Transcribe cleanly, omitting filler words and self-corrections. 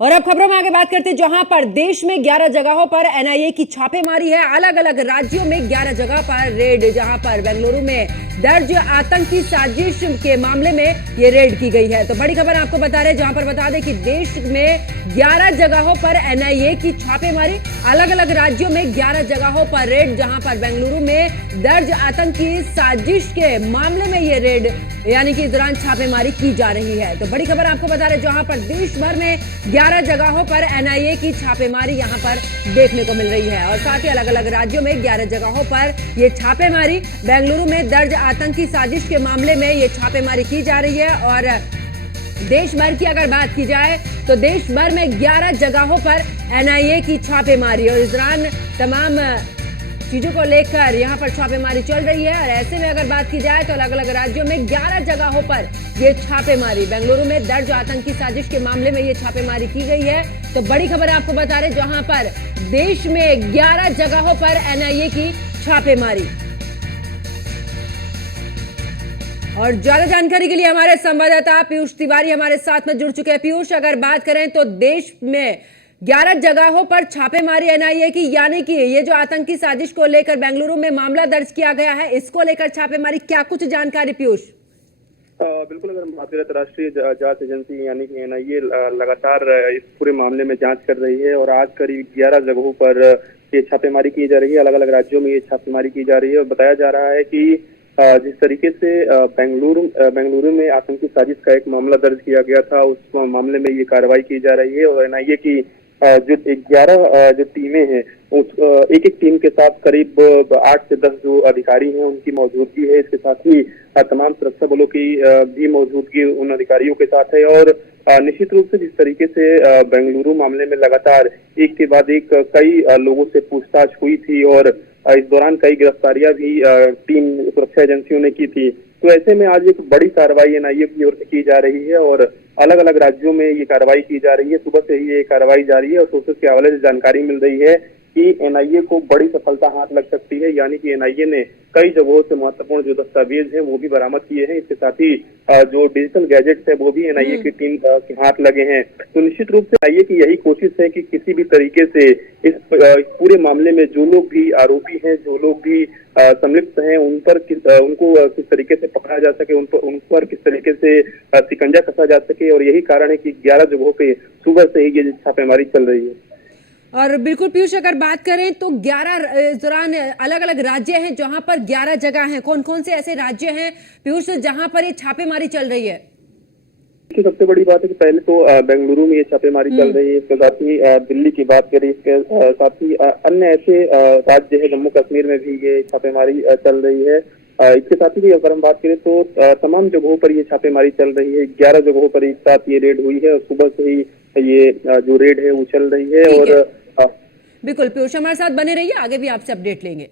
और अब खबरों में आगे बात करते हैं, जहां पर देश में 11 जगहों पर एनआईए की छापेमारी है। अलग अलग राज्यों में 11 जगह पर रेड, जहां पर बेंगलुरु में दर्ज आतंकी साजिश के मामले में ये रेड की गई है। तो बड़ी खबर आपको बता रहे हैं, जहां पर बता दें कि देश में 11 जगहों पर एनआईए की छापेमारी, अलग अलग राज्यों में 11 जगहों पर रेड, जहां पर बेंगलुरु में दर्ज आतंकी साजिश के मामले में ये रेड यानी कि इस दौरान छापेमारी की जा रही है। तो बड़ी खबर आपको बता रहे हैं, जहां पर देश भर में 11 जगहों पर एनआईए की छापेमारी यहां पर देखने को मिल रही है। और साथ ही अलग अलग राज्यों में 11 जगहों पर यह छापेमारी, बेंगलुरु में दर्ज आतंकी साजिश के मामले में यह छापेमारी की जा रही है। और देश भर की अगर बात की जाए तो देश भर में 11 जगहों पर एनआईए की छापेमारी, और इस दौरान तमाम चीजों को लेकर यहां पर छापेमारी चल रही है। और ऐसे में अगर बात की जाए तो अलग अलग राज्यों में 11 जगहों पर यह छापेमारी, बेंगलुरु में दर्ज आतंकी साजिश के मामले में यह छापेमारी की गई है। तो बड़ी खबर आपको बता रहे, जहां पर देश में 11 जगहों पर एनआईए की छापेमारी। और ज्यादा जानकारी के लिए हमारे संवाददाता पीयूष तिवारी हमारे साथ में जुड़ चुके हैं। पीयूष, अगर बात करें तो देश में 11 जगहों पर छापेमारी एनआईए की, यानी कि ये जो आतंकी साजिश को लेकर बेंगलुरु में मामला दर्ज किया गया है, इसको लेकर छापेमारी, क्या कुछ जानकारी पीयूष? बिल्कुल, अगर बात करें तो राष्ट्रीय जांच एजेंसी यानी कि एनआईए लगातार इस पूरे मामले में जांच कर रही है। और आज करीब 11 जगहों पर ये छापेमारी की जा रही है, अलग अलग राज्यों में ये छापेमारी की जा रही है। और बताया जा रहा है कि जिस तरीके से बेंगलुरु में आतंकी साजिश का एक मामला दर्ज किया गया था, उस मामले में ये कार्रवाई की जा रही है। और एनआईए की जो 11 जो टीमें हैं, उस एक एक टीम के साथ करीब 8 से 10 जो अधिकारी हैं उनकी मौजूदगी है। इसके साथ ही तमाम सुरक्षा बलों की भी मौजूदगी उन अधिकारियों के साथ है। और निश्चित रूप से जिस तरीके से बेंगलुरु मामले में लगातार एक के बाद एक कई लोगों से पूछताछ हुई थी, और इस दौरान कई गिरफ्तारियां भी टीम सुरक्षा एजेंसियों ने की थी। तो ऐसे में आज एक बड़ी कार्रवाई एनआईए की ओर से की जा रही है और अलग अलग राज्यों में ये कार्रवाई की जा रही है। सुबह से ही ये कार्रवाई जारी है और सोर्सेस के हवाले से जानकारी मिल रही है कि एनआईए को बड़ी सफलता हाथ लग सकती है। यानी कि एनआईए ने कई जगहों से महत्वपूर्ण जो दस्तावेज हैं वो भी बरामद किए हैं। इसके साथ ही जो डिजिटल गैजेट्स है वो भी एनआईए की टीम के हाथ लगे हैं। तो निश्चित रूप से एनआईए की यही कोशिश है कि किसी भी तरीके से इस पूरे मामले में जो लोग भी आरोपी हैं, जो लोग भी संलिप्त हैं, उनको किस तरीके से पकड़ा जा सके, उन पर किस तरीके से शिकंजा कसा जा सके। और यही कारण है कि 11 जगहों पे सुबह से ही ये छापेमारी चल रही है। और बिल्कुल पीयूष, अगर बात करें तो 11 इस दौरान अलग अलग राज्य हैं जहां पर 11 जगह हैं। कौन कौन से ऐसे राज्य हैं पीयूष जहां पर ये छापेमारी चल रही है? सबसे बड़ी बात है कि पहले तो बेंगलुरु में ये छापेमारी चल रही है। इसके साथ ही दिल्ली की बात करें, इसके साथ ही अन्य ऐसे राज्य है, जम्मू कश्मीर में भी ये छापेमारी चल रही है। इसके साथ ही अगर हम बात करें तो तमाम जगहों पर ये छापेमारी चल रही है। 11 जगहों पर एक साथ ये रेड हुई है और सुबह से ही ये जो रेड है वो चल रही है। और बिल्कुल पीयूष, हमारे साथ बने रहिए, आगे भी आपसे अपडेट लेंगे।